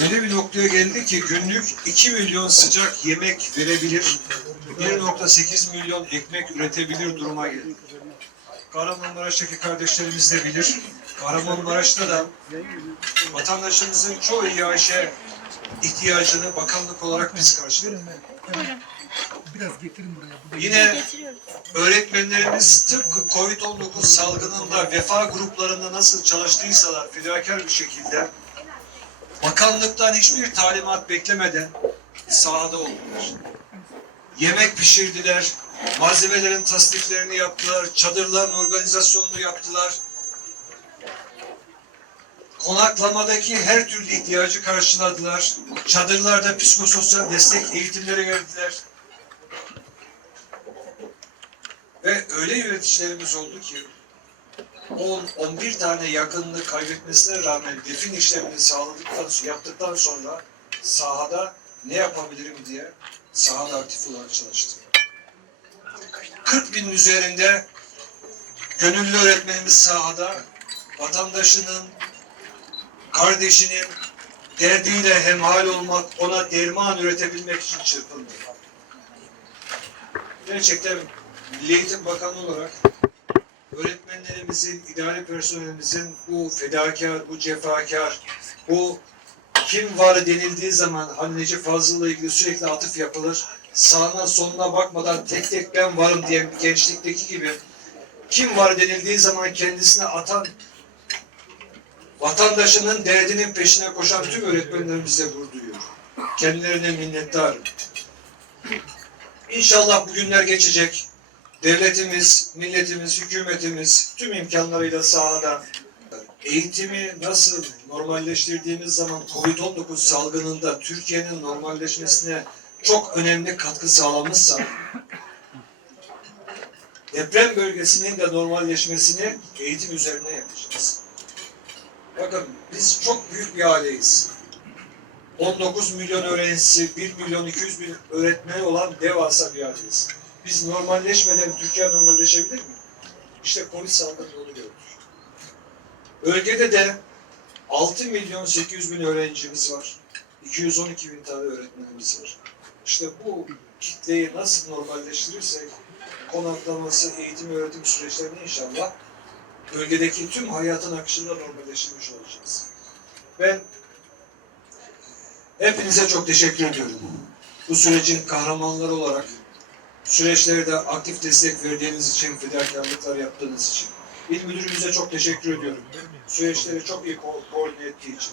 öyle bir noktaya geldi ki günlük 2 milyon sıcak yemek verebilir, 1.8 milyon ekmek üretebilir duruma geldi. Kahramanmaraş'taki kardeşlerimiz de bilir. Kahramanmaraş'ta da vatandaşımızın çoğu iaşe ihtiyacını bakanlık olarak biz karşıladık. Biraz getirin buraya. Yine öğretmenlerimiz tıpkı Covid-19 salgınında vefa gruplarında nasıl çalıştıysalar fedakar bir şekilde bakanlıktan hiçbir talimat beklemeden sahada oldular. Yemek pişirdiler, malzemelerin tasdiklerini yaptılar, çadırların organizasyonunu yaptılar. Konaklamadaki her türlü ihtiyacı karşıladılar. Çadırlarda psikososyal destek eğitimleri verdiler. Ve öyle yöneticilerimiz oldu ki 10-11 tane yakınını kaybetmesine rağmen defin işlemini sağladıktan yaptıktan sonra sahada ne yapabilirim diye sahada aktif olarak çalıştı. 40 binin üzerinde gönüllü öğretmenimiz sahada vatandaşının, kardeşinin derdiyle hemhal olmak, ona derman üretebilmek için çırpındı. Gerçekten Milli Eğitim Bakanı olarak öğretmenlerimizin, idari personelimizin bu fedakar, bu cefakar, bu kim var denildiği zaman hani Necip Fazıl'la ilgili sürekli atıf yapılır. Sağına sonuna bakmadan tek tek ben varım diyen gençlikteki gibi kim var denildiği zaman kendisine atan vatandaşının derdinin peşine koşan tüm öğretmenlerimize gurur duyuyorum. Kendilerine minnettarım. İnşallah bu günler geçecek. Devletimiz, milletimiz, hükümetimiz tüm imkanlarıyla sahada eğitimi nasıl normalleştirdiğimiz zaman Covid-19 salgınında Türkiye'nin normalleşmesine çok önemli katkı sağlamışsa deprem bölgesinin de normalleşmesini eğitim üzerine yapacağız. Bakın biz çok büyük bir aileyiz. 19 milyon öğrencisi, 1 milyon 200 bin öğretmeni olan devasa bir aileyiz. Biz normalleşmeden Türkiye normalleşebilir mi? İşte Covid salgını yolu gördük. Bölgede de 6 milyon 800 bin öğrencimiz var. 212 bin tane öğretmenimiz var. İşte bu kitleyi nasıl normalleştirirsek konaklaması, eğitim öğretim süreçlerini inşallah bölgedeki tüm hayatın akışında normalleştirmiş olacağız. Ben hepinize çok teşekkür ediyorum. Bu sürecin kahramanları olarak süreçlere de aktif destek verdiğiniz için, fedakarlıklar yaptığınız için. İl müdürümüze çok teşekkür ediyorum. Süreçleri çok iyi ko- koordine ettiği için.